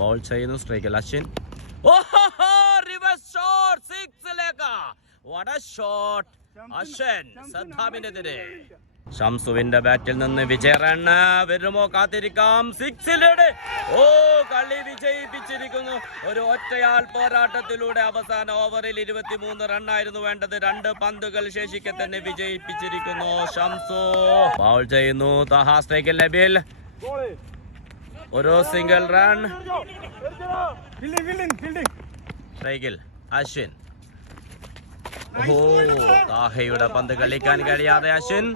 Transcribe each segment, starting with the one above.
Ball ചെയ്യുന്നു സ്ട്രൈക്കിൽ Ashwin. Reverse shot സിക്സിലേക്ക്. What a shot. അശ്വിൻ സദ്ദാമിനെതിരെ. ഷംസുവിന്റെ ബാറ്റിൽ നിന്ന് വിജയ റൺ വരുമോ? കാത്തിരിക്കാം. സിക്സിലൂടെ കളി വിജയിപ്പിച്ചിരിക്കുന്നു. ഒരു ഒറ്റയാൾ പോരാട്ടത്തിലൂടെ അവസാന ഓവറിൽ 23 റണ്ണായിരുന്നു വേണ്ടത്. 2 പന്തുകൾ ശേഷിക്കെ തന്നെ വിജയിപ്പിച്ചിരിക്കുന്നു ഷംസു. ബൗൾ ചെയ്യുന്നു തഹ. സ്ട്രൈക്കിൽ നബീൽ. ഒരു സിംഗിൾ റൺ. സ്ട്രൈക്കിൽ അശ്വിൻ. താഹയുടെ പന്ത് കളിക്കാൻ കഴിയാതെ അശ്വിൻ.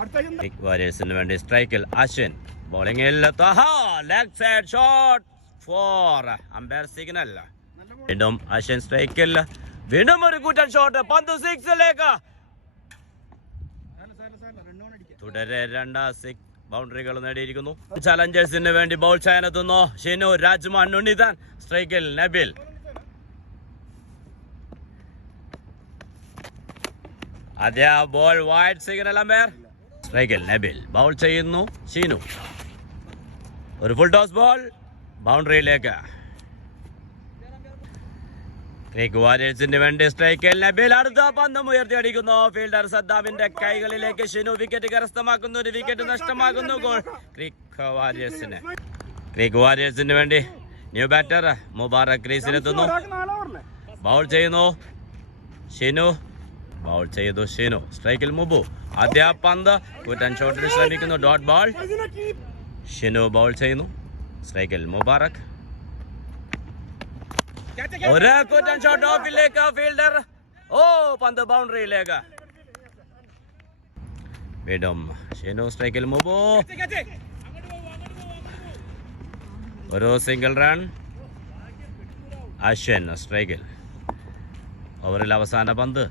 വാരിയേഴ്സിന് വേണ്ടി സ്ട്രൈക്കിൽ അശ്വിൻ. ബോളിംഗിൽ Taha. Leg side shot four. Umpire signal. വീണ്ടും അശ്വിൻ സ്ട്രൈക്കിൽ. വീണ്ടും ഒരു കൂറ്റൻ ഷോട്ട്. പന്ത് സിക്സിലേക്ക്. തുടരെ 2 ബൗണ്ടറികൾ നേടിയിരിക്കുന്നു. ചലഞ്ചേഴ്സിന് വേണ്ടി ബോൾ ചെയ്യാനെത്തുന്നു ഷിനു. രാജ്മാൻ ഉണ്ണിതാൻ. സ്ട്രൈക്കിൽ നബിൽ. അതേ ബോൾ വൈഡ് സിഗ്നൽ അമ്പയർ. സ്ട്രൈക്കിൽ നബിൽ. ബൗൾ ചെയ്യുന്നു ഷീനു. ഒരു ഫുൾ ടോസ് ബോൾ ബൗണ്ടറിയിലേക്ക്. വാരിയേഴ്സിന് വേണ്ടി സ്ട്രൈക്കിൽ നബിൽ. അടുത്ത പന്തും ഉയർത്തി അടിക്കുന്നു. ഫീൽഡർ സദ്ദാമിന്റെ കൈകളിലേക്ക്. ഷിനു വിക്കറ്റ് കരസ്ഥമാക്കുന്നു. ഒരു വിക്കറ്റ് നഷ്ടമാകുന്നു. ഗോൾ വാരിയേഴ്സിന് വേണ്ടി ന്യൂ ബാറ്റർ മുബാറക് ക്രീസിലെത്തുന്നു. ബൗൾ ചെയ്യുന്നു ഷിനു. ബൗൾ ചെയ്തു ഷിനു. സ്ട്രൈക്കിൽ മുബു. ആദ്യ പന്ത് കൂറ്റൻ ഷോട്ടിന് ശ്രമിക്കുന്നു. Dot ball. ഷിനു ബൗൾ ചെയ്യുന്നു. സ്ട്രൈക്കിൽ മുബാറക്. ഒരു കൂറ്റൻ ഷോട്ട് ഓഫിലേക്ക്. ഫീൽഡർ പന്ത് ബൗണ്ടറിയിലേക്ക്. വീണ്ടും ഷിനു. സ്ട്രൈക്കിൽ മുബു. ഒരു സിംഗിൾ റൺ. അശ്വിൻ സ്ട്രൈക്കിൽ. ഓവറിൽ അവസാന പന്ത്.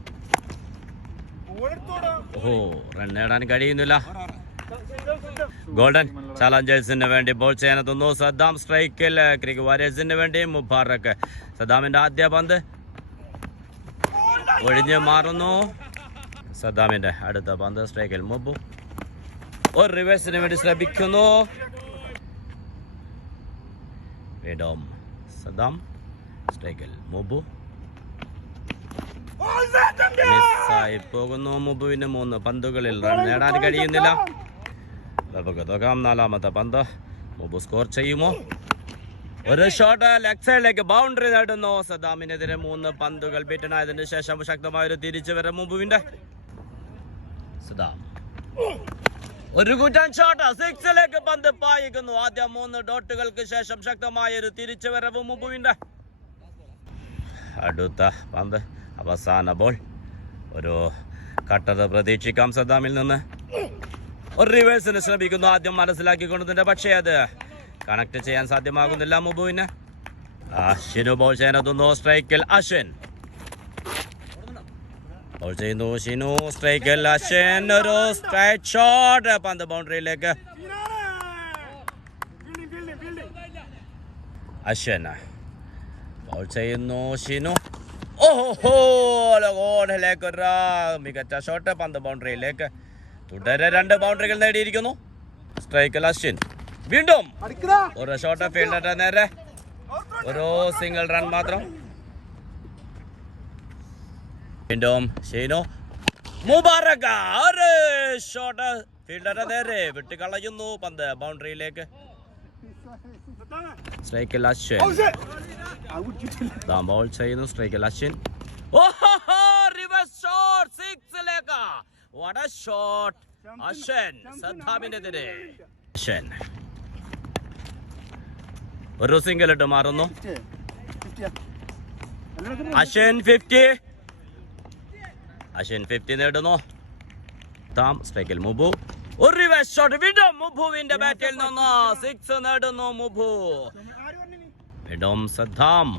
റൺ നേടാൻ കഴിയുന്നില്ല. ഗോൾഡൻ ചാലഞ്ചേഴ്സിന് വേണ്ടി ബോൾ ചെയ്യാനെത്തുന്നു സദ്ദാം. സ്ട്രൈക്കിൽ വാരിയേഴ്സിന് വേണ്ടി മുബാറക്. സദ്ദാമിന്റെ ആദ്യ പന്ത് ഒഴിഞ്ഞു മാറുന്നു. സദ്ദാമിന്റെ അടുത്ത പന്ത്. സ്ട്രൈക്കിൽ മുബു. ഒരു റിവേഴ്സിന് വേണ്ടി ശ്രമിക്കുന്നു. വീണ്ടും സദ്ദാം. സ്ട്രൈക്കിൽ മുബു. മിസ്സായി പോകുന്നു. മുബുവിന് 3 പന്തുകളിൽ റൺ നേടാൻ കഴിയുന്നില്ല. നമുക്ക് നോക്കാം. 4ാമത്തെ പന്ത്. മുബു സ്കോർ ചെയ്യുമോ? ഒരു ഷോട്ട് ലെഗ് സൈഡിലേക്ക്. ബൗണ്ടറി നേടുന്നു. സദ്ദാമിനെതിരെ 3 പന്തുകൾ ബീറ്റനായതിനു ശേഷം ശക്തമായൊരു തിരിച്ചുവരവ് മുബുവിന്റെ. സദ്ദാം ഒരു കൂറ്റൻ ഷോട്ട് സിക്സിലേക്ക്. പന്ത് പായിക്കുന്നു. ആദ്യ 3 ഡോട്ടുകൾക്ക് ശേഷം ശക്തമായൊരു തിരിച്ചുവരവ് മുബുവിന്റെ. അടുത്ത പന്ത് അവസാന ബോൾ. ഒരു കട്ടത് പ്രതീക്ഷിക്കാം സദ്ദാമിൽ നിന്ന്. ഒരു റിവേഴ്സിന് ശ്രമിക്കുന്നു. ആദ്യം മനസ്സിലാക്കിക്കൊണ്ടതിന്റെ പക്ഷേ അത് കണക്ട് ചെയ്യാൻ സാധ്യമാകുന്നില്ല മുബുവിന്. ഷിനു ബോൾ ചെയ്യാനെത്തുന്നു. സ്ട്രൈക്കിൽ അശ്വിൻ. ബോൾ ചെയ്യുന്നു ഷിനു. സ്ട്രൈക്കിൽ അശ്വിൻ. ഒരു സ്ട്രൈറ്റ് ഷോട്ട്. പന്ത് ബൗണ്ടറിയിലേക്ക്. അശ്വിൻ ബോൾ ചെയ്യുന്നു ഷിനു. മികച്ച ഷോട്ട്. പന്ത് ബൗണ്ടറിയിലേക്ക്. തുടരെ 2 ബൗണ്ടറികൾ നേടിയിരിക്കുന്നു. സ്ട്രൈക്കിൽ അശ്വിൻ. വീണ്ടും ഒരു ഷോട്ട് ഫീൽഡറിന്റെ നേരെ. ഒരു സിംഗിൾ റൺ മാത്രം. വീണ്ടും ഷീനു. മുബാറക്. ഒരു ഷോട്ട് ഫീൽഡറിന്റെ നേരെ വിട്ടുകളയുന്നു. പന്ത് ബൗണ്ടറിയിലേക്ക്. സ്ട്രൈക്കിൽ അശ്വിൻ. ബോൾ ചെയ്യുന്നു. സ്ട്രൈക്കിൽ അശ്വിൻ. റിവേഴ്സ് ഷോട്ട് സിക്സിലേക്ക്. What a shot. അശ്വിൻ സദ്ദാമിനെതിരെ. അശ്വിൻ ഒരു സിംഗിൾ ഇട്ട് മാറുന്നു. അശ്വിൻ 50 നേടുന്നു. സ്ട്രൈക്കിൽ മുബു. ഒരു റിവേഴ്സ് ഷോട്ട്. വീണ്ടും മുബുവിന്റെ ബാറ്റിൽ നിന്ന് 6 നേടുന്നു മുബു. വീണ്ടും സദ്ദാം.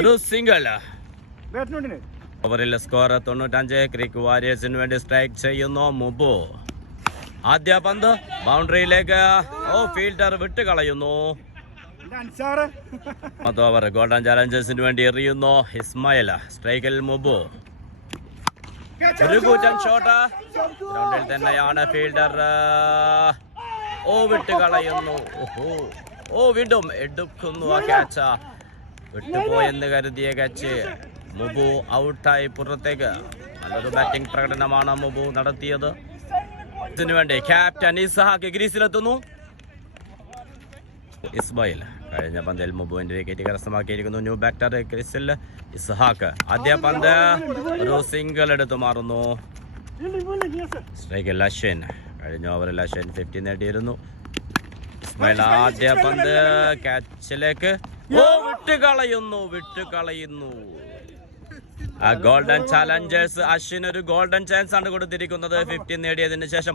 ഒരു സിംഗിൾ. ഓവറിൽ സ്കോർ 95. വാരിയേഴ്സിന് വേണ്ടി സ്ട്രൈക്ക് ചെയ്യുന്നു മുബു. ആദ്യ പന്ത് ബൗണ്ടറിയിലേക്ക്. ഫീൽഡർ വിട്ടുകളയുന്നു. ഓവർ ഗോൾഡൻ ചാലഞ്ചേഴ്സിന് വേണ്ടി എറിയുന്നു ഇസ്മായിൽ. സ്ട്രൈക്കിൽ മുബു. ഒരു കൂറ്റൻ ഷോട്ട്. ഗ്രൗണ്ടിൽ തന്നെയാണ് ഫീൽഡർ. വിട്ടുകളയുന്നു. ഓ വീണ്ടും എടുക്കുന്നു ആ ക്യാച്ച്. വിട്ടുപോയെന്ന് കരുതിയ ക്യാച്ച്. മുബു ഔട്ടായി പുറത്തേക്ക്. നല്ലൊരു ബാറ്റിംഗ് പ്രകടനമാണ് മുബു നടത്തിയത്. ഇതിനു വേണ്ടി ക്യാപ്റ്റൻ ഇസ്ഹാക്ക് ഗ്രീസിലെത്തുന്നു. ഇസ്മായിൽ കഴിഞ്ഞ പന്തിൽ മുബുവിന്റെ വിക്കറ്റ് കരസ്ഥമാക്കിയിരിക്കുന്നു. ന്യൂ ബാറ്റർ ക്രിസിൽ ഇസ്ഹാക്ക്. ആദ്യ പന്ത് ഒരു സിംഗിൾ എടുത്തു മാറുന്നു. സ്ട്രൈക്കിൽ അശ്വിൻ. കഴിഞ്ഞ ഓവറിൽ അശ്വിൻ 50 നേടിയിരുന്നു. ഇസ്മായിൽ ആദ്യ പന്ത് ക്യാച്ചിലേക്ക്. ഓ വിട്ടുകളയുന്നു. ഗോൾഡൻ ചാലഞ്ചേഴ്സ് അശ്വിൻ ഒരു ഗോൾഡൻ ചാൻസ് ആണ് കൊടുത്തിരിക്കുന്നത്. 50 നേടിയതിനു ശേഷം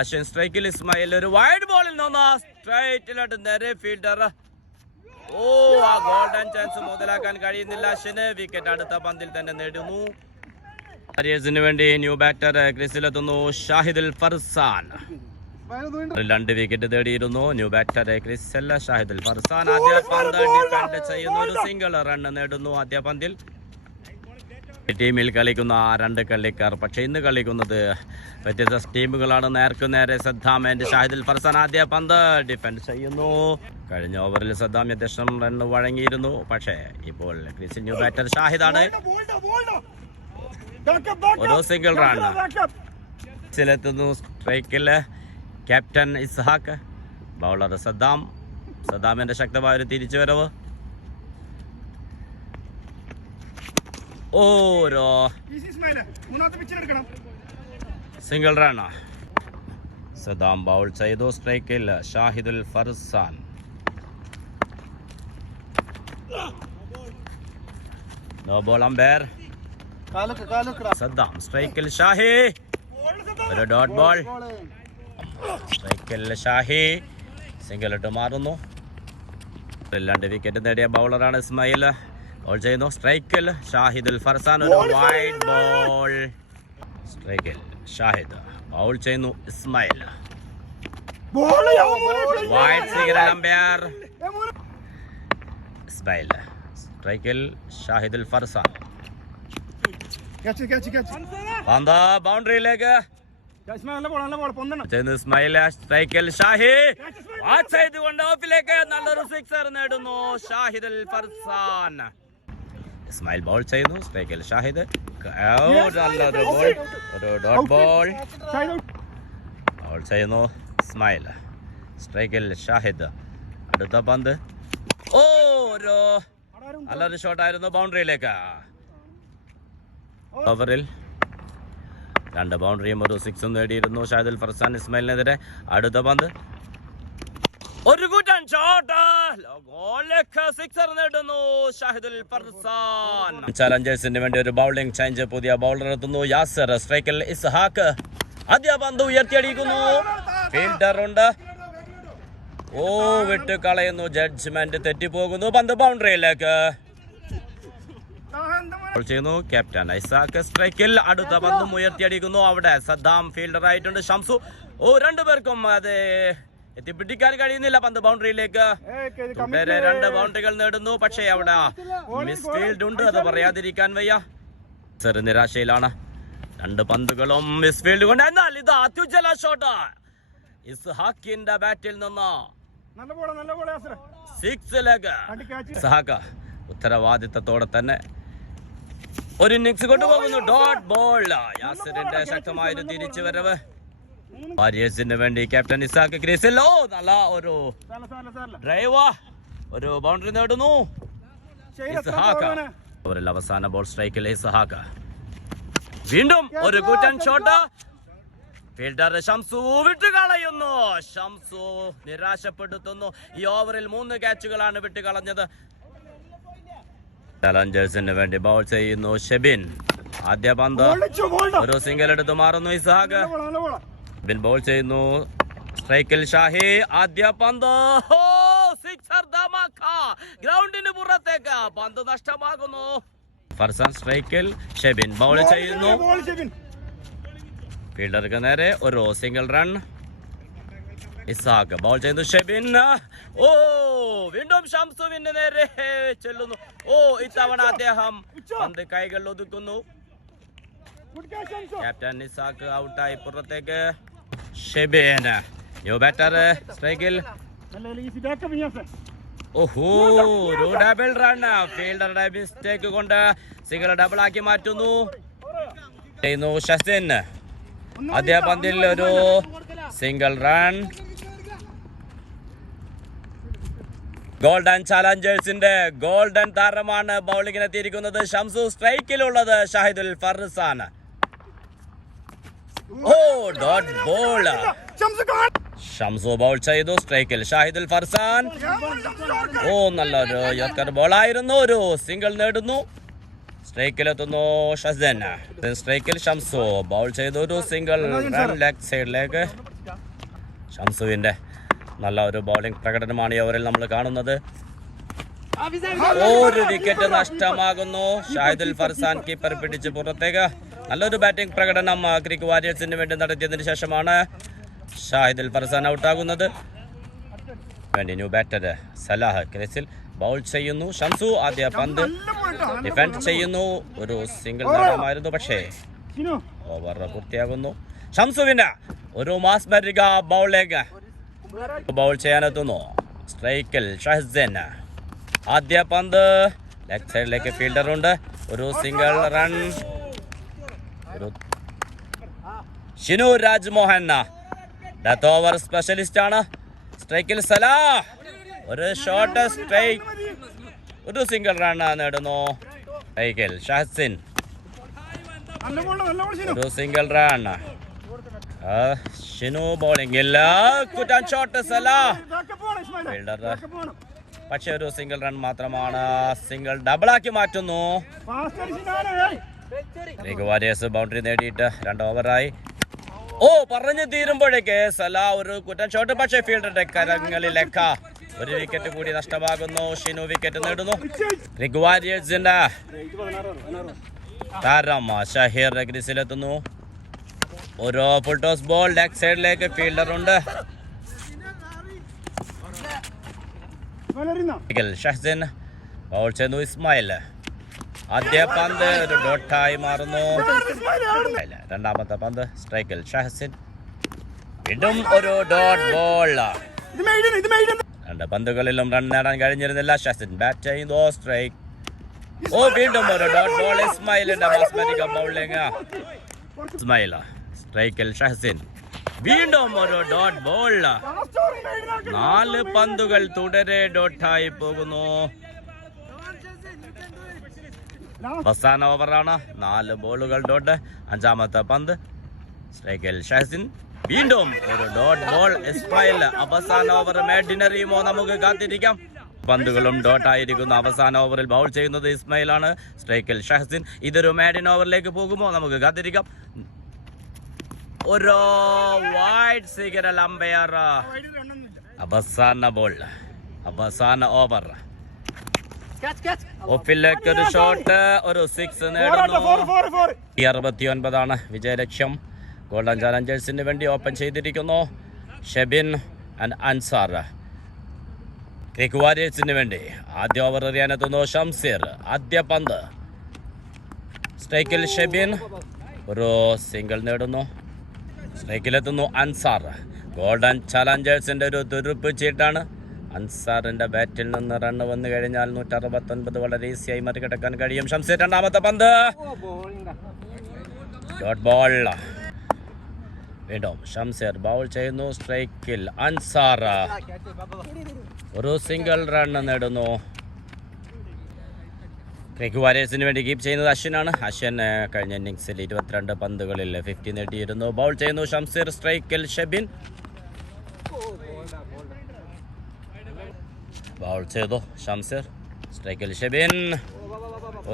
അശ്വിൻ സ്ട്രൈക്കിൽ. ഇസ്മായിൽ ഒരു വൈഡ് ബോളിൽ നിന്ന് സ്ട്രൈറ്റിലോട്ട് നേരെ ഫീൽഡർ. ആ ഗോൾഡൻ ചാൻസ് മുതലാക്കാൻ കഴിയുന്നില്ല അശ്വിന്. വിക്കറ്റ് അടുത്ത പന്തിൽ തന്നെ നേടുന്നു. വാരിയേഴ്സിന് വേണ്ടി ന്യൂ ബാറ്റർ ക്രീസിലെത്തുന്നു ഷാഹിദുൽ ഫർസാൻ. 2 വിക്കറ്റ് നേടിയിരുന്നു. ന്യൂ ബാറ്റർ ക്രിസിൽ ഷാഹിദുൽ ഫർസാൻ. ആദ്യ പന്ത് ഡിഫെൻഡ് ചെയ്യുന്നു. ഒരു സിംഗിൾ റൺ നേടുന്നു ആദ്യ പന്തിൽ. ടീമിൽ കളിക്കുന്ന 2 കളിക്കാർ പക്ഷെ ഇന്ന് കളിക്കുന്നത് വ്യത്യസ്ത ടീമുകളാണ്. നേരെ സദ്ദാം ആൻഡ് ഷാഹിദുൽ ഫർസാൻ. ആദ്യ പന്ത് ഡിഫെൻഡ് ചെയ്യുന്നു. കഴിഞ്ഞ ഓവറിൽ സദ്ദാം അത്യാവശ്യം റൺ വഴങ്ങിയിരുന്നു. പക്ഷേ ഇപ്പോൾ ക്രീസിൽ ന്യൂ ബാറ്റർ ഷാഹിദാണ്. ഒരു സിംഗിൾ റൺ. ിലെത്തുന്നു സ്ട്രൈക്കിൽ ക്യാപ്റ്റൻ ഇസ്ഹാക്ക്. ബൗളർ സദ്ദാമിന്റെ ശക്തമായ ഒരു തിരിച്ചുവരവ്. ഓരോ സിംഗിൾ റൺ. സദ്ദാം ബൗൾ ചെയ്തു. സ്ട്രൈക്കിൽ Shahidul Farzan. No ball umpire. Saddam സ്ട്രൈക്കിൽ ഷാഹി. ഒരു ഡോട്ട് ബോൾ. സ്ട്രൈക്കിൽ ഷാഹി സിംഗിൾ ഇട്ട് മാറുന്നു. 2 വിക്കറ്റ് നേടിയ ബൗളറാണ് ഇസ്മായിൽ. ബോൾ ചെയ്യുന്നു. സ്ട്രൈക്കിൽ ഷാഹിദുൽ ഫർസാൻ. ഒരു വൈഡ് ബോൾ. സ്ട്രൈക്കിൽ ഷാഹിദ് ബൗൾ ചെയ്യുന്നു. Ismail wide single umpire. Ismail സ്ട്രൈക്കിൽ ഷാഹിദുൽ ഫർസാൻ. പന്ത് ബൗണ്ടറിയിലേക്ക്. ഇസ്മായിൽ സ്ട്രൈക്കിൽ ഷാഹി വാച്ച് ചെയ്തുകൊണ്ട് ഓഫിലേക്ക് നല്ലൊരു സിക്സർ നേടുന്നു ഷാഹിദുൽ ഫർസാൻ. ഇസ്മായിൽ ബോൾ ചെയ്യുന്നു. സ്ട്രൈക്കിൽ ഷാഹിദ്. നല്ലൊരു ബോൾ. ഒരു ഡോട്ട് ബോൾ. ബോൾ ചെയ്യുന്നു ഇസ്മായിൽ. സ്ട്രൈക്കിൽ ഷാഹിദ്. അടുത്ത പന്ത്. നല്ലൊരു ഷോട്ടായിരുന്നു ബൗണ്ടറിയിലേക്ക്. ഓവറിൽ 2 ബൗണ്ടറിയും ഒരു 6 നേടിയിരുന്നു ഷാഹിദുൽ ഫർസാൻ ഇസ്മായിലിനെതിരെ. അടുത്ത പന്ത് ഒരു കൂറ്റൻ ഷോട്ട്. സിക്സർ നേടുന്നു ഷാഹിദുൽ ഫർസാൻ. ചാലഞ്ചേഴ്സിന് വേണ്ടി ഒരു ബൗളിംഗ് ചേഞ്ച്. പുതിയ ബൗളർ എത്തുന്നു യാസർ. സ്ട്രൈക്കിൽ ഇസ്ഹാക്ക്. ആദ്യ പന്ത് ഉയർത്തിയടിക്കുന്നു. ഫീൽഡർ ഉണ്ട്. വിട്ട് കളയുന്നു. ജഡ്ജ്മെന്റ് തെറ്റിപ്പോകുന്നു. പന്ത് ബൗണ്ടറിയിലേക്ക്. ചെയ്യുന്നു ക്യാപ്റ്റൻ ഐസാക്ക്. സ്ട്രൈക്കിൽ. അടുത്ത പന്തും ഉയർത്തിയടിക്കുന്നു. അവിടെ സദ്ദാം ഫീൽഡർ ആയിട്ടുണ്ട്. ഷംസു. 2 പേർക്കും അത് എത്തിപ്പിടിക്കാൻ കഴിയുന്നില്ല. പന്ത് ബൗണ്ടറിയിലേക്ക്. 2 ബൗണ്ടറികൾ നേടുന്നു. പക്ഷേ അവിടെ മിസ് ഫീൽഡ് ഉണ്ട്. അത് പറയാതിരിക്കാൻ വയ്യ. നിരാശയിലാണ്. 2 പന്തുകളും മിസ് ഫീൽഡ് കൊണ്ട്. എന്നാൽ ഇത് അത്യുജ്വല ഷോട്ട് ഇസ്ഹാക്കിന്റെ ബാറ്റിൽ നിന്ന്. 6 ലെഗ്. ഇസ്ഹാക്ക് ഉത്തരവാദിത്തത്തോടെ തന്നെ ഒരു ഇന്നിംഗ്സ് കൊണ്ടുപോകുന്നു. Dot ball. യാസിറിന്റെ ശക്തമായൊരു തിരിച്ചു വരവ്. വാരിയേഴ്സിന് വേണ്ടി ക്യാപ്റ്റൻ ഇസ്ഹാക്ക് ക്രീസിൽ. നല്ല ഒരു ഡ്രൈവ്. ഒരു ബൗണ്ടറി നേടുന്നു ഇസ്ഹാക്ക്. അവരിൽ അവസാന ബോൾ സ്ട്രൈക്കിൽ ഇസ്ഹാക്ക്. വീണ്ടും ഒരു കൂറ്റൻ ഷോട്ട്. ഫീൽഡർ ഷംസു വിട്ടുകളയുന്നു. ഷംസു നിരാശപ്പെടുത്തുന്നു. ഈ ഓവറിൽ 3 ക്യാച്ചുകളാണ് വിട്ടുകളഞ്ഞത്. ചാലഞ്ചേഴ്സിന് വേണ്ടി ബൗൾ ചെയ്യുന്നു ഷെബിൻ. ആദ്യ പന്ത് ഒരു സിംഗിൾ എടുത്തു മാറുന്നു ഇസ്ഹാക്ക്. ഷെബിൻ ബൗൾ ചെയ്യുന്നു. സ്ട്രൈക്കിൽ ഷാഹി. ആദ്യ പന്ത് സിക്സർ ധമാക്ക. ഗ്രൗണ്ടിന് പുറത്തേക്ക് പന്ത് നഷ്ടമാകുന്നു. ഫർസാൻ സ്ട്രൈക്കിൽ. ഷെബിൻ ബൗൾ ചെയ്യുന്നു. ഫീൽഡർക്ക് നേരെ ഒരു സിംഗിൾ റൺ. ഇസ്ഹാക്ക് ബൗൾ ചെയ്യുന്നു. ഷെബിൻ. വീണ്ടും ഷംസുവിന്റെ നേരെ ചെല്ലുന്നു. ഇത്തവണ അദ്ദേഹം പന്ത് കൈകൾ ഒതുക്കുന്നു. ക്യാപ്റ്റൻ ഇസ്ഹാക്ക് ഔട്ടായി പുറത്തേക്ക്. ഷെബിൻ ന്യൂ ബാറ്റർ സ്ട്രൈക്കിൽ. ഓഹോ, ഒരു ഡബിൾ റൺ. ഫീൽഡറുടെ മിസ്റ്റേക്ക് കൊണ്ട് സിംഗിൾ ഡബിൾ ആക്കി മാറ്റുന്നു. ഷസിൻ അതേ പന്തിൽ ഒരു സിംഗിൾ റൺ. ഗോൾഡൻ ചാലഞ്ചേഴ്സിന്റെ ഗോൾഡൻ താരമാണ് ബൗളിംഗിന് എത്തിയിരിക്കുന്നത്. ഷംസു സ്ട്രൈക്കിലുള്ളത് ഷാഹിദുൽ ഫർസാൻ. ഓ, ഡോട്ട് ബോൾ. ഷംസു ബൗൾ ചെയ്തു. സ്ട്രൈക്കിൽ ഷാഹിദുൽ ഫർസാൻ. ഓ, നല്ലൊരു യോർക്കർ ബോൾ ആയിരുന്നു. ഒരു സിംഗിൾ നേടുന്നു. സ്ട്രൈക്കിലെത്തുന്നു ഷസൻ. സ്ട്രൈക്കിൽ ഷംസു ബൗൾ ചെയ്തു. ഒരു സിംഗിൾ റൺ ലെഗ് സൈഡിലേക്ക്. ഷംസുവിന്റെ നല്ല ഒരു ബൗളിംഗ് പ്രകടനമാണ് ഈ ഓവറിൽ നമ്മൾ കാണുന്നത്. ഒരു വിക്കറ്റ് നഷ്ടമാകുന്നു. ഷാഹിദുൽ ഫർസാൻ കീപ്പർ പിടിച്ച് പുറത്തേക്ക്. നല്ലൊരു ബാറ്റിംഗ് പ്രകടനം ക്രിക്ക് വാരിയേഴ്സിന് വേണ്ടി നടത്തിയതിനു ശേഷമാണ് ഷാഹിദുൽ ഫർസാൻ ഔട്ടാകുന്നത്. ന്യൂ ബാറ്റർ സലാഹ് ക്രീസിൽ ബൗൾ ചെയ്യുന്നു. ഷംസു ആദ്യ പന്ത് ഡിഫെൻഡ് ചെയ്യുന്നു. ഒരു സിംഗിൾ നേടാമായിരുന്നു, പക്ഷേ ഓവർ പൂർത്തിയാകുന്നു. ഷംസുവിന് ഒരു മാസ്മരിക ബൗളിംഗ്. ബൗൾ ചെയ്യാനെത്തുന്നു. സ്ട്രൈക്കിൽ ഷഹ്സൻ. ആദ്യ പന്ത് ലെഗ് സൈഡിലേക്ക്. ഫീൽഡറുണ്ട്. ഒരു single run. Shinu Rajmohan death over specialist ആണ്. സ്ട്രൈക്കിൽ സലാഹ്. ഒരു ഷോർട്ട് സ്ട്രൈക്ക്. ഒരു സിംഗിൾ റൺ നേടുന്നു. സ്ട്രൈക്കിൽ ഷഹ്സിൻ. ഒരു സിംഗിൾ റൺ. ഷിനു ബോളിംഗിൽ. കുറ്റാൻ ഷോട്ട് സലാഹ്. ഫീൽഡർ പക്ഷെ ഒരു സിംഗിൾ റൺ മാത്രമാണ്. സിംഗിൾ ഡബിൾ ആക്കി മാറ്റുന്നു. വാരിയേഴ്സ് ബൗണ്ടറി നേടിയിട്ട് 2 ഓവറായി. ഓ, പറഞ്ഞു തീരുമ്പോഴേക്ക് സലാഹ് ഒരു കുറ്റൻ ഷോട്ട്, പക്ഷേ ഫീൽഡറുടെ കരങ്ങളിലേക്ക്. ഒരു വിക്കറ്റ് കൂടി നഷ്ടമാകുന്നു. ഷിനു വിക്കറ്റ് നേടുന്നു. വാരിയേഴ്സിന്റെ താരം ഷഹീർ ക്രീസിലെത്തുന്നു. ഒരു ഫുൾ ടോസ് ബോൾ ലെഗ് സൈഡിലേക്ക്. ഫീൽഡറുണ്ട്. ഷഹ്സിൻ ബൗൾ ചെയ്യുന്നു. ഇസ്മായിൽ. ആദ്യ പന്ത് ഒരു ഡോട്ടായി മാറുന്നു. രണ്ടാമത്തെ പന്ത് സ്ട്രൈക്കിൽ ഷഹ്സിൻ. വീണ്ടും ഒരു ഡോട്ട് ബോൾ. 2 പന്തുകളിലും റൺ നേടാൻ കഴിഞ്ഞിരുന്നില്ല. ഷഹ്സിൻ ബാറ്റ് ചെയ്യുന്നു. സ്ട്രൈക്ക്. ഓ, വീണ്ടും ഒരു ഡോട്ട് ബോൾ. ഇസ്മായിലിന്റെ മാസ്മരിക ബൗളിംഗ്. ഇസ്മായിൽ സ്ട്രൈക്കിൽ ഷഹ്സിൻ. വീണ്ടും ഒരു ഡോട്ട് ബോൾ. 4 പന്തുകൾ തുടരെ ഡോട്ടായി പോകുന്നു. അവസാന ഓവറാണ്. 4 ബോളുകൾ ഡോട്ട്. 5ാമത്തെ പന്ത് സ്ട്രൈക്കിൽ ഷഹ്സിൻ. വീണ്ടും ഒരു ഡോട്ട് ബോൾ. ഇസ്മായിൽ. അവസാന ഓവർ മേഡിനറിയുമോ? നമുക്ക് കാത്തിരിക്കാം. പന്തുകളും ഡോട്ടായിരിക്കുന്നു. അവസാന ഓവറിൽ ബൗൾ ചെയ്യുന്നത് ഇസ്മായിലാണ്. സ്ട്രൈക്കിൽ ഷഹ്സിൻ. ഇതൊരു മേഡിൻ ഓവറിലേക്ക് പോകുമോ? നമുക്ക് കാത്തിരിക്കാം. ഒരു വൈഡ് സിഗ്നൽ അമ്പയർ. അവസാന ബോൾ, അവസാന ഓവർ. ഓഫിലേക്ക് ഒരു ഷോട്ട്. ഒരു 6 നേടുന്നു. 69 വിജയലക്ഷ്യം. ഗോൾഡൻ ചാലഞ്ചേഴ്സിന് വേണ്ടി ഓപ്പൺ ചെയ്തിരിക്കുന്നു ഷെബിൻ ആൻഡ് അൻസാർ. ക്രിക്ക് വാരിയേഴ്സിന് വേണ്ടി ആദ്യ ഓവർ എറിയാനെത്തുന്നു ഷംസീർ. ആദ്യ പന്ത് സ്ട്രൈക്കിൽ ഷെബിൻ. ഒരു സിംഗിൾ നേടുന്നു. സ്ട്രൈക്കിലെത്തുന്നു അൻസാർ. ഗോൾഡൻ ചാലഞ്ചേഴ്സിന്റെ ഒരു തുരുപ്പ് ചീട്ടാണ്. അൻസാറിന്റെ ബാറ്റിൽ നിന്ന് റണ്ണ് വന്നു കഴിഞ്ഞാൽ 169 വളരെ ഈസിയായി മറികടക്കാൻ കഴിയും. ഷംസീർ. രണ്ടാമത്തെ പന്ത് ഡോട്ട് ബോൾ. വീണ്ടും ഷംസീർ ബൗൾ ചെയ്യുന്നു. സ്ട്രൈക്കിൽ അൻസാർ. ഒരു സിംഗിൾ റൺ നേടുന്നു. ക്രിക്ക് വാരിയേഴ്സിന് വേണ്ടി കീപ്പ് ചെയ്യുന്നത് അശ്വിനാണ്. അശ്വിൻ കഴിഞ്ഞ ഇന്നിംഗ്സിൽ 22 പന്തുകളിൽ 50 നേടിയിരുന്നു. ബൗൾ ചെയ്യുന്നു ഷംസീർ. സ്ട്രൈക്കിൽ ഷെബിൻ. ബൗൾ ചെയ്തു ഷംസീർ. സ്ട്രൈക്കിൽ ഷെബിൻ.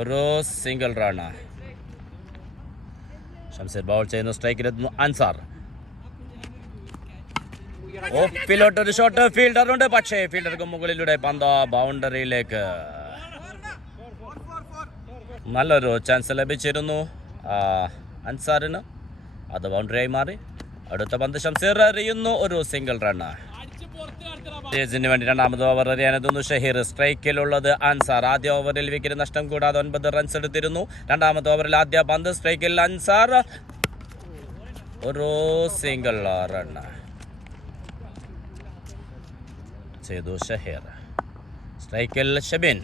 ഒരു സിംഗിൾ റൺ. ഷംസീർ ബൗൾ ചെയ്യുന്നു. സ്ട്രൈക്കിലെത്തുന്നു അൻസാർ. ഓഫിലോട്ടൊരു ഷോട്ട്. ഫീൽഡറുണ്ട്, പക്ഷേ ഫീൽഡർക്ക് മുകളിലൂടെ പന്ത് ബൗണ്ടറിയിലേക്ക്. നല്ലൊരു ചാൻസ് ലഭിച്ചിരുന്നു അൻസാറിന്. അത് ബൗണ്ടറിയായി മാറി. അടുത്ത പന്ത് ഷംസീർ എറിയുന്നു. ഒരു സിംഗിൾ റണ്ണ്. ന് വേണ്ടി രണ്ടാമത് ഓവർ എറിയാനെത്തുന്നു ഷഹീർ. സ്ട്രൈക്കിലുള്ളത് അൻസാർ. ആദ്യ ഓവറിൽ വിക്കറ്റ് നഷ്ടം കൂടാതെ 9 റൺസ് എടുത്തിരുന്നു. രണ്ടാമത്തെ ഓവറിൽ ആദ്യ പന്ത് സ്ട്രൈക്കിൽ അൻസാർ. ഒരു സിംഗിൾ റണ്ണ്. ചെയ്തു ഷഹീർ. സ്ട്രൈക്കിൽ ഷബിൻ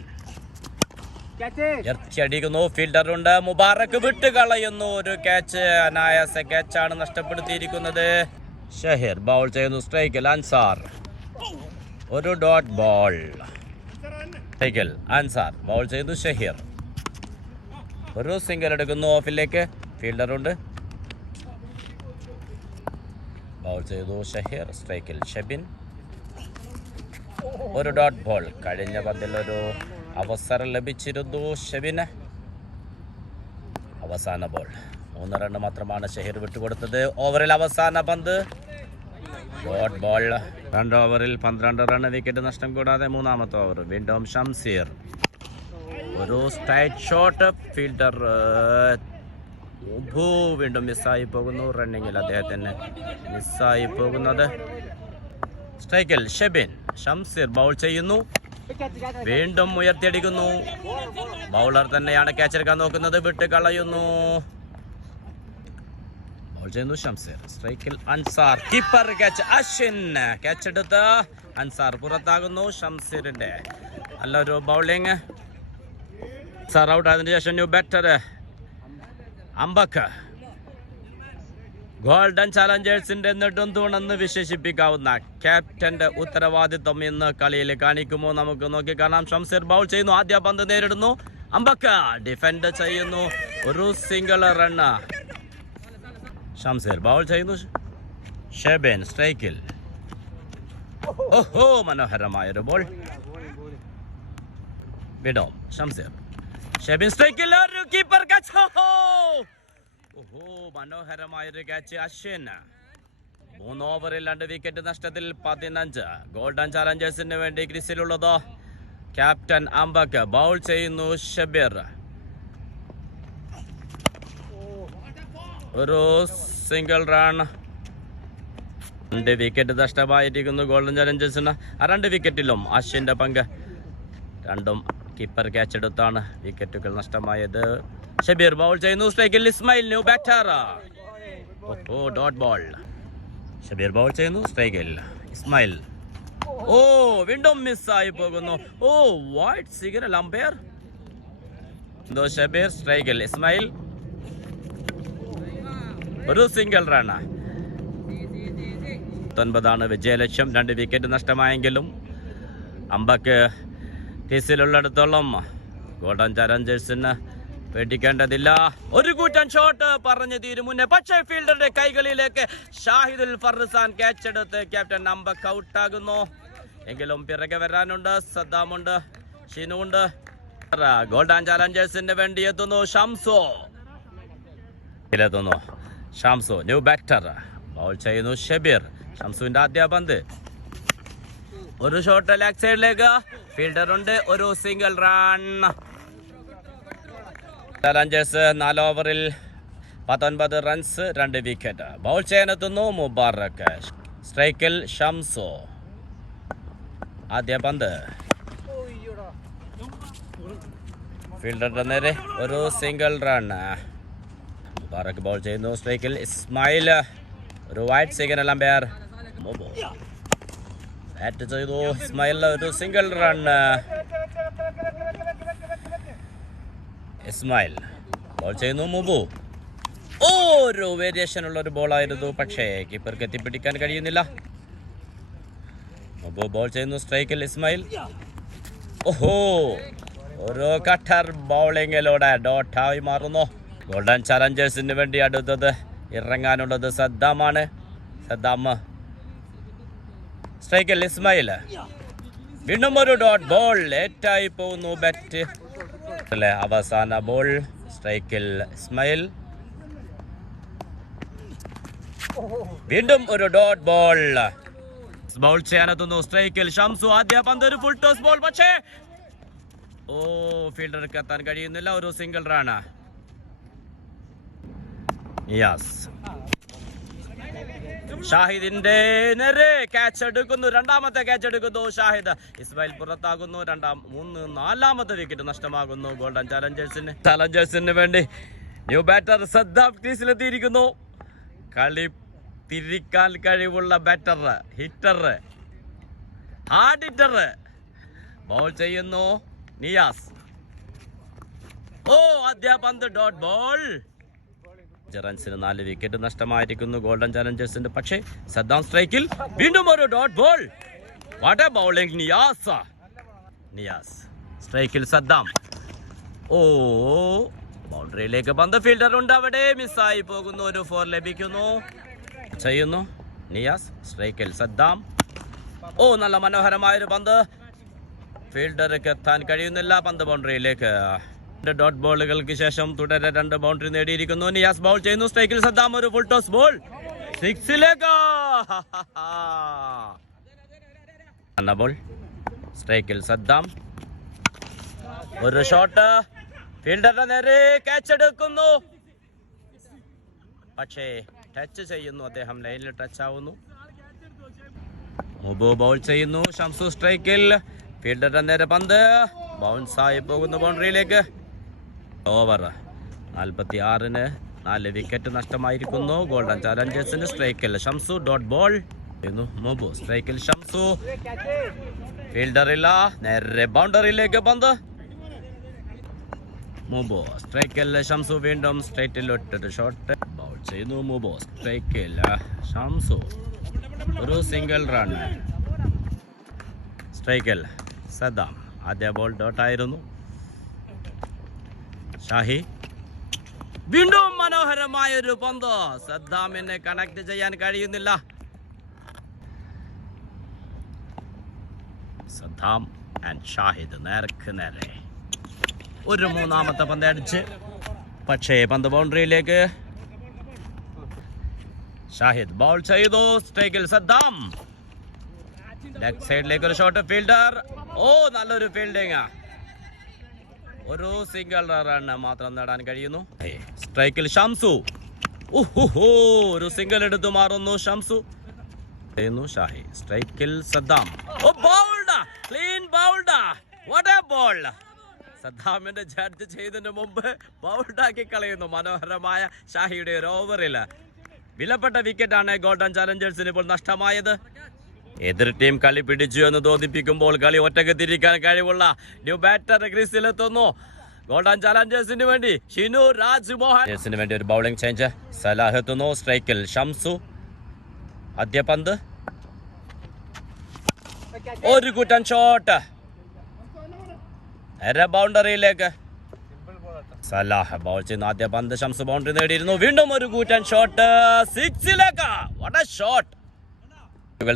അടിക്കുന്നു. ഫീൽഡറുണ്ട്. മുബാറക്ക് വിട്ട് കളയുന്നു. ഒരു ക്യാച്ച്, അനായാസ ക്യാച്ചാണ് നഷ്ടപ്പെടുത്തിയിരിക്കുന്നത്. ഷഹീർ ബൗൾ ചെയ്യുന്നു. സ്ട്രൈക്കിൽ അൻസാർ. ഒരു ഡോട്ട് ബോൾ. സ്ട്രൈക്കിൽ അൻസാർ ബൗൾ ചെയ്തു. ഷഹീർ ഒരു സിംഗിൾ എടുക്കുന്നു. ഓഫിലേക്ക് ഫീൽഡറുണ്ട്. ബൗൾ ചെയ്തു ഷഹീർ. സ്ട്രൈക്കിൽ ഷബിൻ. ഒരു ഡോട്ട് ബോൾ. കഴിഞ്ഞ പന്തിൽ ഒരു അവസരം ലഭിച്ചിരുന്നു ഷബിന്. അവസാന ബോൾ. 3 റൺ മാത്രമാണ് ഷഹീർ വിട്ടുകൊടുത്തത്. ഓവറിൽ അവസാന പന്ത് ഡോട്ട് ബോൾ. 2 ഓവറിൽ 12 റൺ. വിക്കറ്റ് നഷ്ടം കൂടാതെ 3-ാമത്തെ ഓവർ. വീണ്ടും ഷംസീർ. ഒരു സ്ട്രൈറ്റ് ഷോട്ട്. ഫീൽഡർ വീണ്ടും മിസ്സായി പോകുന്നു. റണ്ണിങ്ങിൽ അദ്ദേഹത്തിന് മിസ്സായി പോകുന്നത്. സ്ട്രൈക്കിൽ ഷെബിൻ. ഷംസീർ ബൗൾ ചെയ്യുന്നു. വീണ്ടും ഉയർത്തിയടിക്കുന്നു. ബൗളർ തന്നെയാണ് ക്യാച്ച് എടുക്കാൻ നോക്കുന്നത്. വിട്ട് കളയുന്നു. ബൗൾ ചെയ്യുന്നു ഷംസീർ. സ്ട്രൈക്കിൽ Ansar. Keeper catch. Ashwin catch എടുത്ത് അൻസാർ പുറത്താകുന്നു. ഷംസീറിന്റെ നല്ലൊരു ബൗളിംഗ്. Sir out. അതിനുശേഷം ന്യൂ ബാറ്റർ അംബക്ക്. ഗോൾഡൻ ചാലഞ്ചേഴ്സിന്റെ നെടുന്തൂണെന്ന് വിശേഷിപ്പിക്കാവുന്ന ക്യാപ്റ്റന്റെ ഉത്തരവാദിത്വം ഇന്ന് കളിയിൽ കാണിക്കുമോ നമുക്ക് നോക്കിക്കാണാം. ഷംസീർ ബൗൾ ചെയ്യുന്നു. ആദ്യ പന്ത് നേരിടുന്നു. അംബക്ക് ഡിഫെൻഡ് ചെയ്യുന്നു. ഒരു സിംഗിൾ റണ്ണ്. ഷംസീർ ബൗൾ ചെയ്യുന്നു. ഷെബിൻ സ്ട്രൈക്കിൽ. ഓഹോ, മനോഹരമായൊരു ബോൾ. വിഡോം. ഷംസീർ. ഷെബിൻ സ്ട്രൈക്കിൽ. ഒരു കീപ്പർ ക്യാച്ച്. ഓഹോ, മനോഹരമായൊരു ക്യാച്ച്. അശ്വിൻ. 3 ഓവറിൽ 2 വിക്കറ്റ് നഷ്ടത്തിൽ 15. ഗോൾഡൻ ചാലഞ്ചേഴ്സിന് വേണ്ടി ക്രീസിലുള്ളത് ക്യാപ്റ്റൻ അംബക്ക്. ബൗൾ ചെയ്യുന്നു ഷബീർ. ഒരു സിംഗിൾ റൺ. 2 വിക്കറ്റ് നഷ്ടമായിരിക്കുന്നു ഗോൾഡൻ ചാലഞ്ചേഴ്സിന്. 2 വിക്കറ്റിലും അശ്വിന്റെ പങ്ക്. 2ഉം കീപ്പർ ക്യാച്ച് എടുത്താണ് വിക്കറ്റുകൾ നഷ്ടമായത്. ഷബീർ ബൗൾ ചെയ്യുന്നു. സ്ട്രൈക്കിൽ ഇസ്മായിൽ. New batter. ഓഹോ, ഡോട്ട് ബോൾ. ഷബീർ ബൗൾ ചെയ്യുന്നു. സ്ട്രൈക്കിൽ ഇസ്മായിൽ. ഓ, വീണ്ടും മിസ്സായി പോകുന്നു. ഓ, വൈഡ് സിഗ്നൽ അമ്പയർ. ഷബീർ. സ്ട്രൈക്കിൽ ഇസ്മായിൽ. ഒരു സിംഗിൾ റൺ. 19 വിജയലക്ഷ്യം. 2 വിക്കറ്റ് നഷ്ടമായെങ്കിലും അമ്പക്ക് കേസിലുള്ളിടത്തോളം ഗോൾഡൻ ചാലഞ്ചേഴ്സിന് പേടിക്കേണ്ടതില്ല. ഒരു കൂറ്റൻ ഷോട്ട് പറഞ്ഞു തീരും മുന്നേ. പക്ഷേ ഫീൽഡറുടെ കൈകളിലേക്ക് ഷാഹിദുൽ ഫർസാൻ ക്യാച്ച് എടുത്ത് ക്യാപ്റ്റൻ അംബക്ക് ഔട്ടാകുന്നു. എങ്കിലും പിറകെ വരാനുണ്ട്. സദ്ദാമുണ്ട്, ഷിനുണ്ട്. ഗോൾഡൻ ചാലഞ്ചേഴ്സിന് വേണ്ടി എത്തുന്നു Shamso. Shamsu new batter. Bowl ചെയ്യുന്നു ഷബീർ. ഷംസുവിന്റെ ആദ്യ പന്ത്. ഒരു ഷോട്ട് ലെഗ് സൈഡിലേക്ക്. ഫീൽഡറുണ്ട്. ഒരു സിംഗിൾ റൺ. ചാലഞ്ചേഴ്സ് 4 ഓവറിൽ 19 റൺസ്, 2 വിക്കറ്റ്. ബൗൾ ചെയ്യാനെത്തുന്നു മുബാറക്ക്. സ്ട്രൈക്കിൽ ഷംസു. ആദ്യ പന്ത്. ഫീൽഡറുടെ നേരെ ഒരു സിംഗിൾ റൺ. മുബാറക്ക് ബൗൾ ചെയ്യുന്നു. സ്ട്രൈക്കിൽ ഇസ്മായിൽ. ഒരു വൈഡ് സിഗ്നൽ അമ്പയർ. ബാറ്റ് ചെയ്തു ഇസ്മായിൽ. ഒരു സിംഗിൾ റൺ. ഇസ്മായിൽ ബോൾ ചെയ്യുന്നു. മുബു. ഒരു വേരിയേഷൻ ഉള്ള ഒരു ബോളായിരുന്നു, പക്ഷേ കീപ്പർക്ക് എത്തിപ്പിടിക്കാൻ കഴിയുന്നില്ല. മുബു ബോൾ ചെയ്യുന്നു. സ്ട്രൈക്കിൽ ഇസ്മായിൽ. ഓഹോ, ഒരു കട്ടർ ബൗളിങ്ങിലൂടെ ഡോട്ടായി മാറുന്നു. ഗോൾഡൻ ചാലഞ്ചേഴ്സിന് വേണ്ടി അടുത്തത് ഇറങ്ങാനുള്ളത് സദ്ദാമാണ്. സദ്ദാം. സ്ട്രൈക്കിൽ ഇസ്മായിൽ. വീണ്ടും ഒരു ഡോട്ട് ബോൾ. ലേറ്റായി പോകുന്നു ബാറ്റ്. അവസാന ബോൾ. സ്ട്രൈക്കിൽ ഇസ്മായിൽ. വീണ്ടും ഒരു ഡോട്ട് ബോൾ. ബൗൾ ചെയ്യാനെത്തുന്നു. സ്ട്രൈക്കിൽ ഷംസു. ആദ്യ പന്ത്. ഒരു ഫുൾ ടോസ് ബോൾ. പക്ഷേ ഫീൽഡർക്ക് എത്താൻ കഴിയുന്നില്ല. ഒരു സിംഗിൾ റൺ. യാസ്. ഷാഹിദിന്റെ നേരെ ക്യാച്ച് എടുക്കുന്നു. 2ാമത്തെ ക്യാച്ച് എടുക്കുന്നു ഷാഹിദ്. ഇസ്മായിൽ പുറത്താകുന്നു. 4ാമത്തെ വിക്കറ്റ് നഷ്ടമാകുന്നു ഗോൾഡൻ ചാലഞ്ചേഴ്സിന് വേണ്ടി. ന്യൂ ബാറ്റർ സദ്ദാം ക്രീസിലെത്തിയിരിക്കുന്നു. കളി തിരിക്കാൻ കഴിവുള്ള batter, hitter hard hitter. Bowl ചെയ്യുന്നു നിയാസ്. ഓ ആദ്യ പന്ത് ഡോട്ട് ബോൾ. റൺസിന് 4 വിക്കറ്റ് നഷ്ടമായിരിക്കുന്നു ഗോൾഡൻ ചാലഞ്ചേഴ്സിന്റെ. പക്ഷേ സദ്ദാം സ്ട്രൈക്കിൽ വീണ്ടും ഒരു dot ball. What A bowling Niyas സ്ട്രൈക്കിൽ സദ്ദാം. ഓ ബൗണ്ടറിയിലേക്ക് പന്ത്. ഫീൽഡർ ഉണ്ട് അവിടെ, മിസ്സായി പോകുന്നു. ഒരു 4 ലഭിക്കുന്നു. ചെയ്യുന്നു നിയാസ് സ്ട്രൈക്കിൽ സദ്ദാം. ഓ നല്ല മനോഹരമായൊരു പന്ത്. ഫീൽഡർക്ക് എത്താൻ കഴിയുന്നില്ല. പന്ത് ബൗണ്ടറിയിലേക്ക്. ഡോട്ട് ബോളുകൾക്ക് ശേഷം തുടരെ 2 ബൗണ്ടറി നേടിയിരിക്കുന്നു. നിയാസ് ബൗൾ ചെയ്യുന്നു സ്ട്രൈക്കിൽ സദ്ദാം. ഒരു ഫുൾ ടോസ് ബോൾ 6ലേക്ക്. ബോൾ സ്ട്രൈക്കിൽ സദ്ദാം. ഒരു ഷോട്ട് ഫീൽഡറുടെ നേരെ ക്യാച്ച് എടുക്കുന്നു. പക്ഷേ ടച്ച് ചെയ്യുന്നു അദ്ദേഹം. ലൈനിൽ ടച്ച് ആവുന്നു. മുബു ബൗൾ ചെയ്യുന്നു. ഷംസു സ്ട്രൈക്കിൽ. ഫീൽഡറുടെ നേരെ പന്ത് ബൗൺസ് ആയി പോകുന്നു ബൗണ്ടറിയിലേക്ക്. ഓവർ 46-ന് 4 വിക്കറ്റ് നഷ്ടമായിരിക്കുന്നു ഗോൾഡൻ ചാലഞ്ചേഴ്സിന്. സ്ട്രൈക്കിൽ ഷംസു ഡോട്ട് ബോൾ. മുബു സ്ട്രൈക്കിൽ ഷംസു. ഫീൽഡറില്ല, നേരെ ബൗണ്ടറിയിലേക്ക് പന്ത്. മുബു സ്ട്രൈക്കിൽ ഷംസു. വീണ്ടും സ്ട്രൈറ്റിലൊട്ടൊരു ഷോട്ട്. ബൗൾ ചെയ്യുന്നു മുബു സ്ട്രൈക്കിൽ ഷംസു. ഒരു സിംഗിൾ റൺ. സ്ട്രൈക്കിൽ സദ്ദാം. ആദ്യ ബോൾ ഡോട്ടായിരുന്നു. ഷാഹി വീണ്ടും മനോഹരമായൊരു പന്ത്. സദ്ദാമിനെ കണക്ട് ചെയ്യാൻ കഴിയുന്നില്ല. സദ്ദാം ആൻഡ് ഷാഹിദ് നേർക്ക് നേരെ. ഒരു 3ാമത്തെ പന്ത് അടിച്ച്. പക്ഷേ പന്ത് ബൗണ്ടറിയിലേക്ക്. ഷാഹിദ് ബൗൾ ചെയ്തു സ്ട്രൈക്കിൽ സദ്ദാം. ലെഗ് സൈഡിലേക്ക് ഒരു ഷോട്ട്. ഫീൽഡർ. ഓ നല്ലൊരു ഫീൽഡിങ്. ഒരു സിംഗിൾ റൺ മാത്രം നേടാൻ കഴിയുന്നു. സ്ട്രൈക്കിൽ ഷംസു. ഒരു സിംഗിൾ എടുത്തു മാറുന്നു ഷംസു. ഷാഹി സ്ട്രൈക്കിൽ Saddam. Clean bowled. What a ball. സദ്ദാമിന്റെ ജഡ്ജ് ചെയ്തതിന് മുമ്പ് ബൗൾഡാക്കി കളയുന്നു. മനോഹരമായ ഷാഹിയുടെ ഒരു ഓവറിൽ വിലപ്പെട്ട വിക്കറ്റാണ് ഗോൾഡൻ ചാലഞ്ചേഴ്സിന് ഇപ്പോൾ നഷ്ടമായത്. എതിർ ടീം കളി പിടിച്ചു എന്ന് തോന്നിപ്പിക്കുമ്പോൾ കളി ഒറ്റക്ക് തിരിക്കാൻ കഴിവുള്ള ന്യൂ ബാറ്റർ ക്രീസിലെത്തുന്നു ഗോൾഡൻ ചാലഞ്ചേഴ്സിന് വേണ്ടി. ഷിനു രാജ്മോഹൻ വേണ്ടി ഒരു ബൗളിംഗ് ചേഞ്ച്. സലാഹ് എത്തുന്നു സ്ട്രൈക്കിൽ ഷംസു. ആദ്യ പന്ത്. ഒരു കൂറ്റൻ ഷോട്ട് ബൗണ്ടറിയിലേക്ക്. സലാഹ് ബൗൾ ചെയ്യുന്നു. ആദ്യ പന്ത് ഷംസു ബൗണ്ടറി നേടിയിരുന്നു. വീണ്ടും ഒരു കൂറ്റൻ ഷോട്ട് 6ലേക്ക്. What a shot.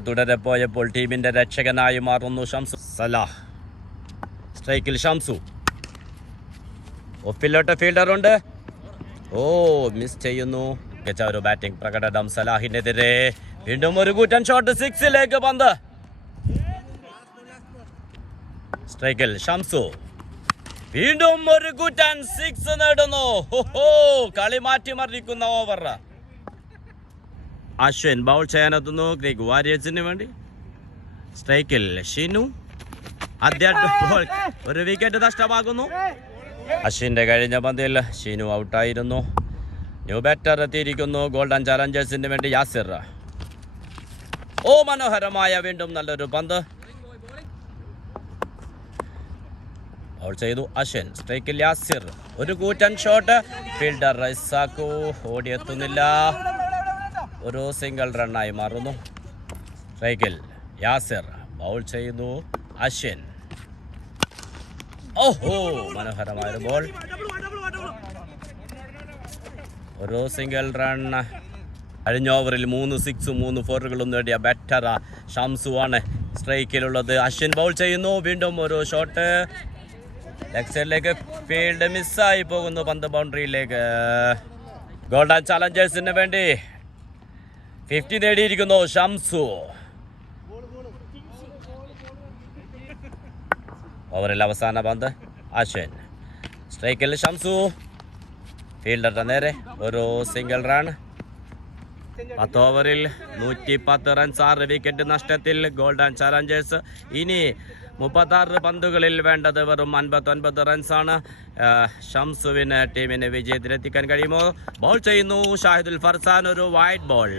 തുടരെ പോയപ്പോൾ ടീമിന്റെ രക്ഷകനായി മാറുന്നു ഷംസു. സലാഹ് സ്ട്രൈക്കിൽ ഷംസു. ഒഫിലോട്ട് ഫീൽഡർ ഉണ്ട്. ഓ മിസ് ചെയ്യുന്നു. മികച്ച ഒരു ബാറ്റിംഗ് പ്രകടനം സലാഹിനെതിരെ. വീണ്ടും ഒരു കൂറ്റൻ ഷോട്ട് 6ലേക്ക് പന്ത്. സ്ട്രൈക്കിൽ ഷംസു. വീണ്ടും ഒരു കൂറ്റൻ 6 നേടുന്നു. കളി മാറ്റിമറിക്കുന്ന ഓവർ. അശ്വിൻ ബൗൾ ചെയ്യാനെത്തുന്നു ഗ്രീക്ക് വാരിയേഴ്സിന് വേണ്ടി. സ്ട്രൈക്കിൽ ഷിനു. ആദ്യ ബോൾ. ഒരു വിക്കറ്റ് നഷ്ടമാകുന്നു. അശ്വിന്റെ കഴിഞ്ഞ പന്തിൽ ഷിനു ഔട്ടായിരുന്നു. ന്യൂ ബാറ്റർ എത്തിയിരിക്കുന്നു ഗോൾഡൻ ചാലഞ്ചേഴ്സിന് വേണ്ടി യാസിർ. ഓ മനോഹരമായ വീണ്ടും നല്ലൊരു പന്ത്. ബൗൾ ചെയ്തു അശ്വിൻ. സ്ട്രൈക്കിൽ യാസിർ. ഒരു കൂറ്റൻ ഷോട്ട്. ഫീൽഡർ ഇസാക്കു ഓടിയെത്തുന്നില്ല. ഒരു സിംഗിൾ റണ്ണായി മാറുന്നു. സ്ട്രൈക്കിൽ യാസിർ. ബൗൾ ചെയ്യുന്നു അശ്വിൻ. ഓഹോ മനോഹരമായൊരു ബോൾ. ഒരു സിംഗിൾ റൺ. കഴിഞ്ഞ ഓവറിൽ 3 6 3 4 നേടിയ ബാറ്റർ ഷംസു ആണ് സ്ട്രൈക്കിലുള്ളത്. അശ്വിൻ ബൗൾ ചെയ്യുന്നു. വീണ്ടും ഒരു ഷോട്ട്. ലെഗ് സൈഡിലേക്ക്. ഫീൽഡ് മിസ്സായി പോകുന്നു. പന്ത് ബൗണ്ടറിയിലേക്ക്. ഗോൾഡൻ ചാലഞ്ചേഴ്സിന് വേണ്ടി 50 നേടിയിരിക്കുന്നു ഷംസു. ഓവറിൽ അവസാന പന്ത് അശ്വിൻ. സ്ട്രൈക്കിൽ ഷംസു. ഫീൽഡറുടെ നേരെ ഒരു സിംഗിൾ റൺ. 10 ഓവറിൽ 110 റൺസ്, 6 വിക്കറ്റ് നഷ്ടത്തിൽ ഗോൾഡൻ ചാലഞ്ചേഴ്സ്. ഇനി 36 പന്തുകളിൽ വേണ്ടത് വെറും 59 റൺസാണ്. ഷംസുവിന് ടീമിനെ വിജയത്തിലെത്തിക്കാൻ കഴിയുമോ? ബോൾ ചെയ്യുന്നു ഷാഹിദുൽ ഫർസാൻ. ഒരു വൈഡ് ബോൾ.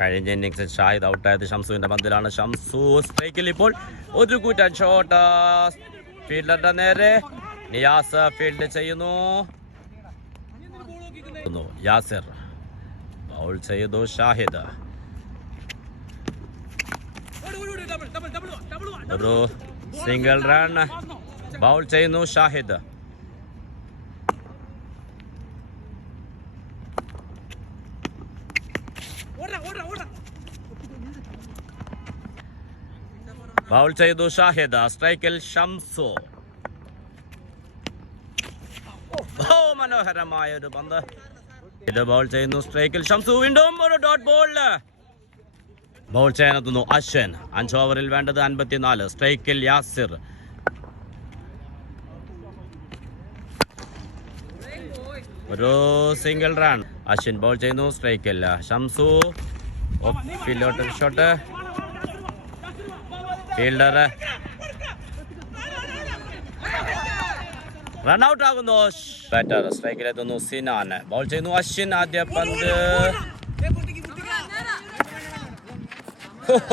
കഴിഞ്ഞ ഇന്നിംഗ്സിൽ ഷാഹിദ് ഔട്ടായത് ഷംസുവിന്റെ പന്തിലാണ്. ഷംസു സ്ട്രൈക്കിൽ ഇപ്പോൾ ഒരു കൂറ്റൻ ഷോട്ട് ഫീൽഡറുടെ നേരെ. നിയാസ് ഫീൽഡ് ചെയ്യുന്നു. യാസിർ ബൗൾ ചെയ്തു. ഷാഹിദ് ഒരു സിംഗിൾ റൺ ബൗൾ ചെയ്യുന്നു. ഷാഹിദ് ബൗൾ ചെയ്തു. ഷാഹിദ് സ്ട്രൈക്കിൽ ഷംസു. മനോഹരമായ ഒരു പന്ത്. ഇത് ബൗൾ ചെയ്യുന്നു. സ്ട്രൈക്കിൽ ഷംസു. വീണ്ടും ഒരു ഡോട്ട് ബോൾ. ബൗൾ ചെയ്യാനെത്തുന്നു അശ്വിൻ. 5 ഓവറിൽ വേണ്ടത് 54. സ്ട്രൈക്കിൽ യാസിർ. ഒരു സിംഗിൾ റൺ. അശ്വിൻ ബൗൾ ചെയ്യുന്നു. സ്ട്രൈക്കിൽ ഷംസു. ഫീൽഡോട്ട് ഷോട്ട്. ഫീൽഡർ റൺഔട്ട് ആകുന്നു. ബാറ്റർ സ്ട്രൈക്കിലെത്തുന്നു. സിനാൻ ബൗൾ ചെയ്യുന്നു. അശ്വിൻ ആദ്യ പന്ത്.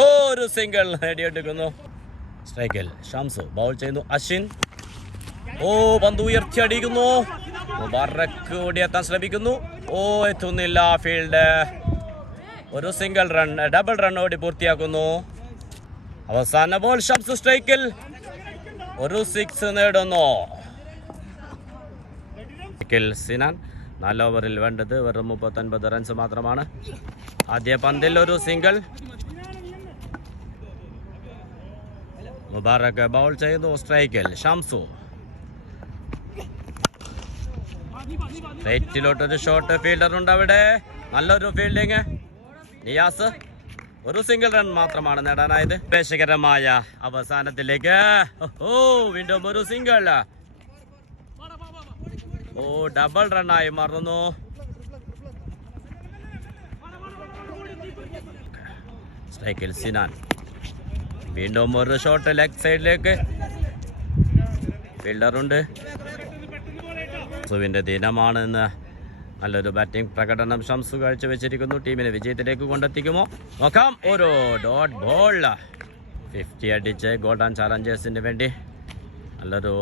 ഒരു സിംഗിൾ നേടിയെടുക്കുന്നു. സ്ട്രൈക്കിൽ ഷംസു ബൗൾ ചെയ്യുന്നു. അശ്വിൻ പന്ത് ഉയർത്തി അടിക്കുന്നു. മുബാറക്ക് ഓടിയെത്താൻ ശ്രമിക്കുന്നു. എത്തുന്നില്ല. ഫീൽഡ് ഒരു സിംഗിൾ റൺ, ഡബിൾ റൺ ഓടി പൂർത്തിയാക്കുന്നു. അവസാന ബോൾ ഷംസു സ്ട്രൈക്കിൽ ഒരു 6 നേടുന്നു. സിനാൻ 4 ഓവറിൽ വേണ്ടത് വെറും 39 റൺസ് മാത്രമാണ്. ആദ്യ പന്തിൽ ഒരു സിംഗിൾ. മുബാറക്ക് ബൗൾ ചെയ്തു. സ്ട്രൈക്കിൽ ഷംസു. റൈറ്റിലോട്ടൊരു ഷോട്ട്. ഫീൽഡർ ഉണ്ട് അവിടെ. നല്ലൊരു ഫീൽഡിങ്. നിയാസ്. ഒരു സിംഗിൾ റൺ മാത്രമാണ് നേടാനായത്. ആവേശകരമായ അവസാനത്തിലേക്ക്. വീണ്ടും ഒരു സിംഗിൾ. ഡബിൾ റണ്ണായി മാറുന്നു. സ്ട്രൈക്കിൽ സിനാൻ. വീണ്ടും ഒരു ഷോട്ട് ലെഗ് സൈഡിലേക്ക്. ഫീൽഡറുണ്ട്. ഷംസുവിന്റെ ദിനമാണ് ഇന്ന്. നല്ലൊരു ബാറ്റിംഗ് പ്രകടനം ഷംസു കാഴ്ചവെച്ചിരിക്കുന്നു. ടീമിനെ വിജയത്തിലേക്ക് കൊണ്ടെത്തിക്കുമോ നോക്കാം. ഒരു ഡോട്ട് ബോൾ. 50 അടിച്ച് ഗോൾഡൻ ചാലഞ്ചേഴ്സിന് വേണ്ടി നല്ലൊരു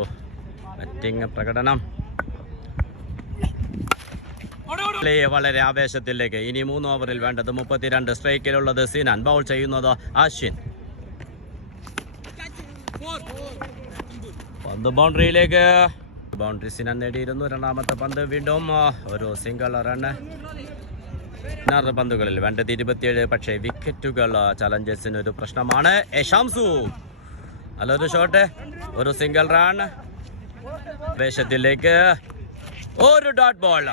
ബാറ്റിംഗ് പ്രകടനം. വളരെ ആവേശത്തിലേക്ക്. ഇനി 3 ഓവറിൽ വേണ്ടത് 32. സ്ട്രൈക്കിലുള്ളത് സിനാൻ. ബൗൾ ചെയ്യുന്നത് അശ്വിൻ. പന്ത് ബൗണ്ടറിയിലേക്ക്. ബൗണ്ടറി സിനാൻ നേടിയിരുന്നു. രണ്ടാമത്തെ പന്ത്. വീണ്ടും ഒരു സിംഗിൾ റൺ. 16 പന്തുകളിൽ വേണ്ടത് 27. പക്ഷേ വിക്കറ്റുകൾ ചലഞ്ചേഴ്സിന് ഒരു പ്രശ്നമാണ്. ഷംസു നല്ലൊരു ഷോട്ട്. ഒരു സിംഗിൾ റൺ. ആവേശത്തിലേക്ക് ഒരു ഡോട്ട് ബോൾ.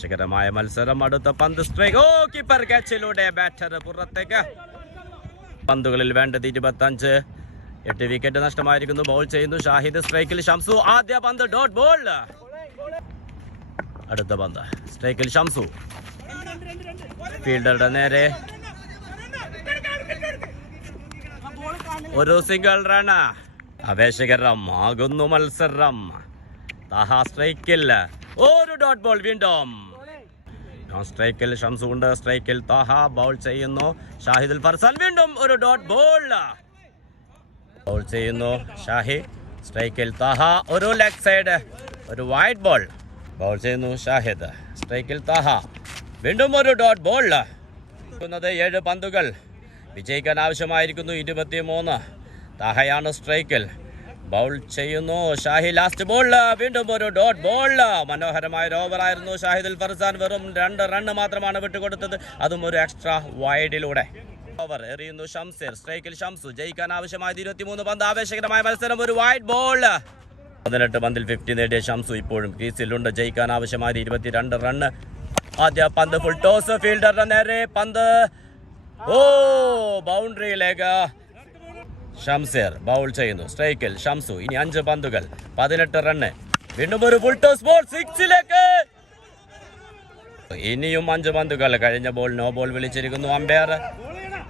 ശകരമായ മത്സരം. അടുത്ത പന്ത് സ്ട്രൈക്ക്. കീപ്പർ ക്യാച്ചിലൂടെ ബാറ്റർ പുറത്തേക്ക്. പന്തുകളിൽ വേണ്ടത് 25. 8 വിക്കറ്റ് നഷ്ടമായിരിക്കുന്നു. ബൗൾ ചെയ്യുന്നു ഷാഹിദ്. സ്ട്രൈക്കിൽ ഷംസു. ആദ്യ പന്ത് ഡോട്ട് ബോൾ. അടുത്ത പന്ത് സ്ട്രൈക്കിൽ ഷംസു. ഫീൽഡറുടെ നേരെ ഒരു സിംഗിൾ റൺ. ആവേശകരമാകുന്നു മത്സരം. താഹ സ്ട്രൈക്കിൽ ഒരു ഡോട്ട് ബോൾ. വീണ്ടും സ്ട്രൈക്കിൽ ഷംസു ഉണ്ട്. സ്ട്രൈക്കിൽ താഹ. ബൗൾ ചെയ്യുന്നു ഷാഹിദുൽ ഫർസാൻ. വീണ്ടും ഒരു ഡോട്ട് ബോൾ. ബൗൾ ചെയ്യുന്നു ഷാഹി. സ്ട്രൈക്കിൽ താഹ. ഒരു ലെഗ് സൈഡ്. ഒരു വൈഡ് ബോൾ. ബൗൾ ചെയ്യുന്നു ഷാഹിദ്. സ്ട്രൈക്കിൽ താഹ. വീണ്ടും ഒരു ഡോട്ട് ബോൾ. 7 പന്തുകൾ. വിജയിക്കാൻ ആവശ്യമായിരിക്കുന്നു 23. താഹയാണ് സ്ട്രൈക്കിൽ. ബൗൾ ചെയ്യുന്നു ഷാഹി. Last ball. വീണ്ടും ഒരു ഡോട്ട് ബോൾ. മനോഹരമായ ഒരു ഓവറായിരുന്നു. ഷാഹിദുൽ ഫർസാൻ വെറും 2 റണ്ണ് മാത്രമാണ് വിട്ടുകൊടുത്തത്. അതും ഒരു എക്സ്ട്രാ വൈഡിലൂടെ. ഓവർ എറിയുന്നു ഷംസീർ. സ്ട്രൈക്കിൽ ഷംസു. ജയിക്കാൻ ആവശ്യമായത് 23 പന്ത്. ആവേശകരമായ മത്സരം. ഒരു വൈഡ് ബോൾ. 18 പന്തിൽ 50 നേടിയ ഷംസു ഇപ്പോഴും ക്രീസിലുണ്ട്. ജയിക്കാൻ ആവശ്യമായത് 22 റണ്ണ്. ആദ്യ പന്ത് ഫുൾ ടോസ്. ഫീൽഡറുടെ നേരെ പന്ത്. ബൗണ്ടറിയിലേക്ക്. ഷംസീർ ബൗൾ ചെയ്യുന്നു. സ്ട്രൈക്കിൽ ഷംസു. ഇനി 5 പന്തുകൾ 18 റണ്ണ്. വീണ്ടും ഒരു ഫുൾ ടോസ് ബോൾ. 6ലേക്ക്. ഇനിയും 5 പന്തുകൾ. കഴിഞ്ഞ ബോൾ നോ ബോൾ വിളിച്ചിരിക്കുന്നു അമ്പയർ.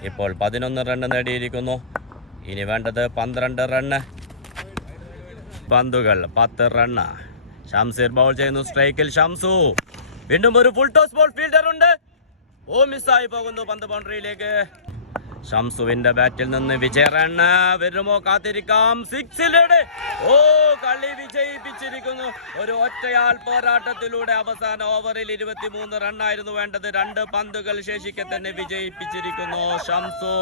ഇപ്പോൾ 11 റണ്ണ് നേടിയിരിക്കുന്നു. ഇനി വേണ്ടത് 12 റണ്ണ്. പന്തുകൾ 10 റണ്ണ്. ഷംസീർ ബൗൾ ചെയ്യുന്നു. സ്ട്രൈക്കിൽ ഷംസു. വീണ്ടും ഒരു ഫുൾ ടോസ് ബോൾ. ഫീൽഡർ ഉണ്ട്. ഓ മിസ്സായി പോകുന്നു പന്ത് ബൗണ്ടറിയിലേക്ക്. ഷംസുവിന്റെ ബാറ്റിൽ നിന്ന് വിജയ റൺ വരുമോ? കാത്തിരിക്കാം. സിക്സിലൂടെ കളി വിജയിപ്പിച്ചിരിക്കുന്നു. ഒരു ഒറ്റയാൾ പോരാട്ടത്തിലൂടെ അവസാന ഓവറിൽ 23 റണ്ണായിരുന്നു വേണ്ടത്. 2 പന്തുകൾ ശേഷിക്കെ തന്നെ വിജയിപ്പിച്ചിരിക്കുന്നു ഷംസു.